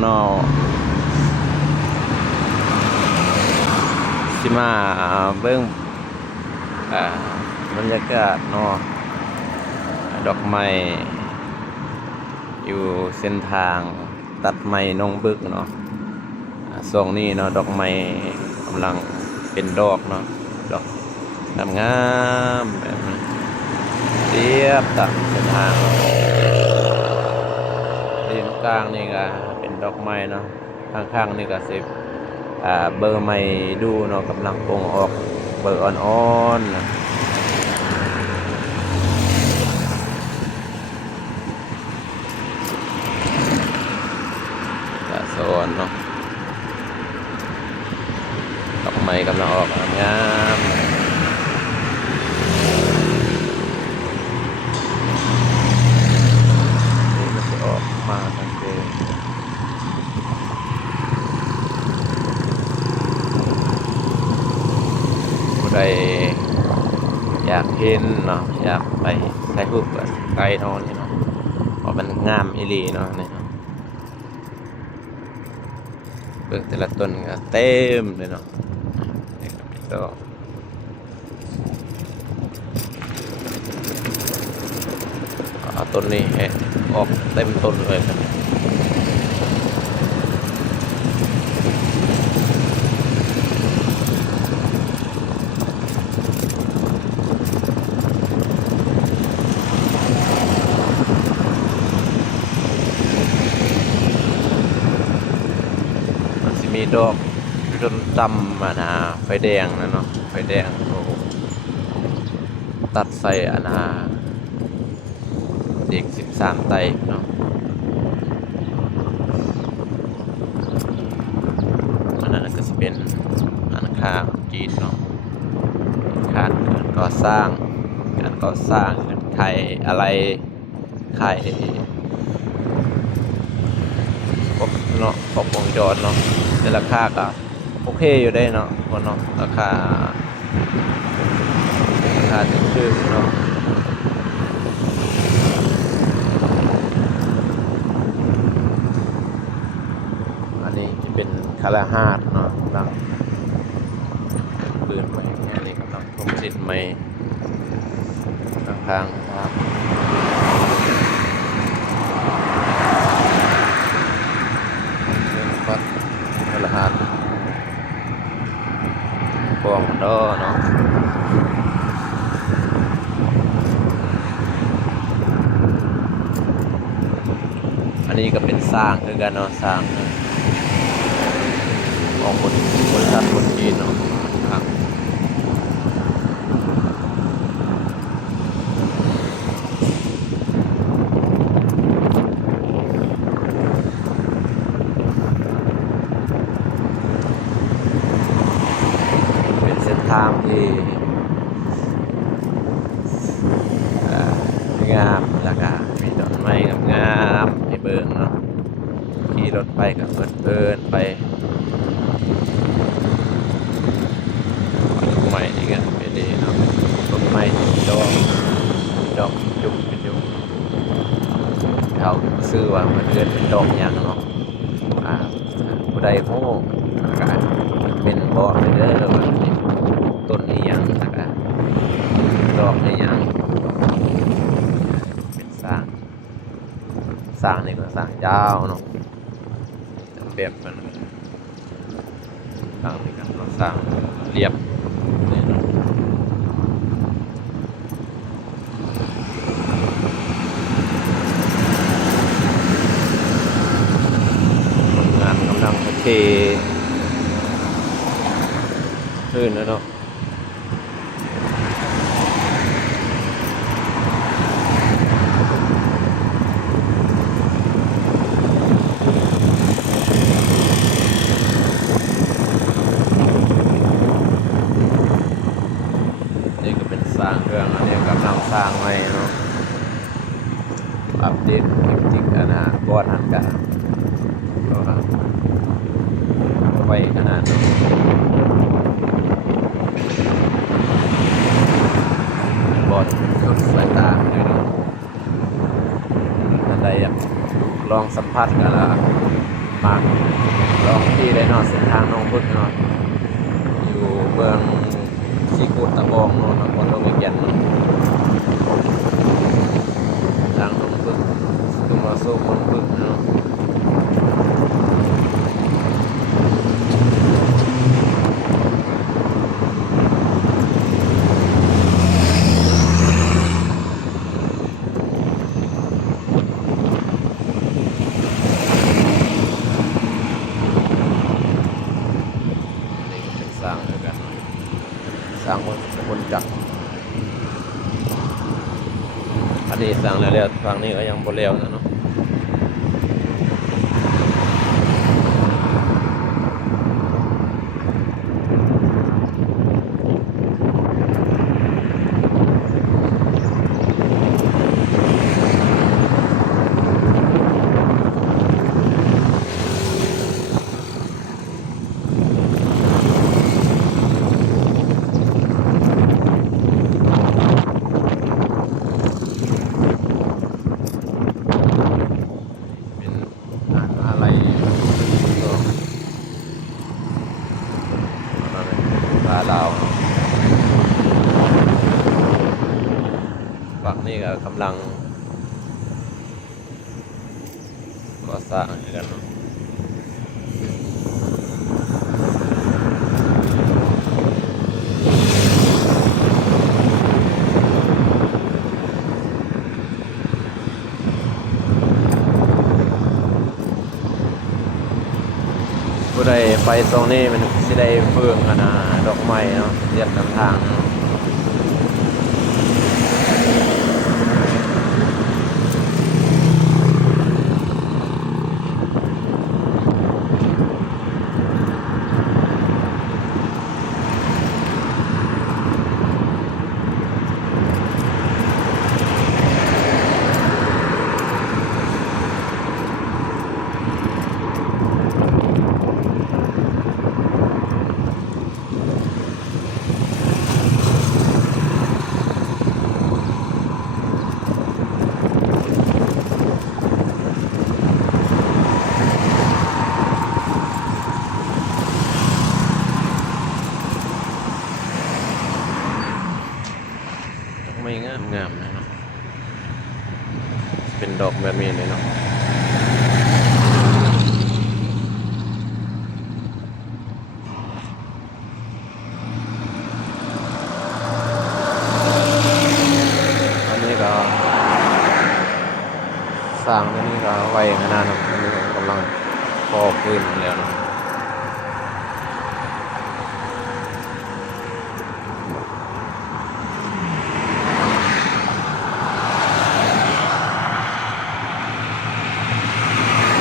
เนาะสิมาเบิ่งอ่าบรรยากาศเนาะดอกไม้อยู่เส้นทางตัดไม้นงบึกเนาะช่วงนี้เนาะดอกไม้กำลังเป็นดอกเนาะดอกงามๆแบบนี้เรียบตามเส้นทางที่ตรงกลางนี่ก็เป็นดอกไม้เนาะข้างๆนี่ก็สิเบอร์ไม้ดูเนาะกำลังปงออกเบอร์อ่อนๆนะกะสอนเนาะดอกไม้กำลังออกงามนี่ก็จะออกมาทันทีผู้ใดอยากเห็นเนาะอยากไปถ่ายรูปกับไกลนอนนี่เนาะเพราะมันงามอีหลีเนาะนี่เนาะเบิ่งแต่ละต้นก็เต็มเลยเนาะนี่ก็มีดอกต้นนี้ออกเต็มต้นเลยครับมันจะมีดอกจนจำนะไฟแดงนะเนาะไฟแดงโอ้ตัดใส่เด็ก13 ไตเนาะอันนั้นก็จะเป็นค่าจีนเนาะการก่อสร้างเงินไขอะไรไขครบเนาะครบวงจรเนาะแต่ราคาก็โอเคอยู่ได้เนาะคนเนาะราคาถึงชื่อเนาะอันนี้จะเป็นคาราฮาดเนาะกำลังปืนใหม่อันนี้กำลังทุ่มสินใหม่ข้างๆครับปัดคาราฮาดพวงดอเนาะอันนี้ก็เป็นสร้างคือกันเนาะสร้างของบริษัทคนจีนเนาะครับเป็นเส้นทางที่งามแล้วก็มีต้นไม้งามให้เบิ่งเนาะขี่รถไปก็เพลินไปต้นไม้นี่ก็เป็นดีเนาะต้นไม้ดอกจุกเป็นอยู่เขาซื้อว่ามันเกิดเป็นดอกอย่างเนาะผู้ใดโม่ก็เป็นบ่อไปเด้อว่าต้นนี้อย่างนะครับดอกนี้อย่างเป็นสร้างนี่ก็สร้างยาวเนาะแบบมันสร้างนี่กันเราสร้างเรียบนี่เนาะงานกำลังเทขึ้นแล้วเนาะนี่ก็เป็นสร้างเครื่องอันนี้กำลังสร้างใหม่เนาะอัปเดตจริงๆก่อนหันกันไปขนาดบอดสุดสายตาเลยเนาะอะไรอยากลองสัมผัสกันละ มาลองที่ได้เนอนเส้นทางน้องพุทธเนาะอยู่เมืองซีกูดตะบองเนาะนครหลวงเวียงจันทน์เนาะทางน้องพุทธคือมาสู้น้องพุทธเนาะนี่ก็เป็นสร้างด้วยกันสร้างคนจักรอันนี้สร้างแล้วฝั่งนี้ก็ยังบ่แล้วนะเนาะเป็นอะไรก็มาเป็นปลาดาวเนาะฝั่งนี้ก็กำลังก่อสร้างอยู่กันเนาะผู้ใดไปตรงนี้มันสิได้เฟื่องกันนะดอกไม้เนาะเรียบตามทางเนาะดอกไม้งามๆนะเนาะเป็นดอกแบบนี้เลยเนาะอันนี้ก็สร้างอันนี้ก็ไว้ขนาดนั้นกำลังก่อขึ้นแล้วเนาะ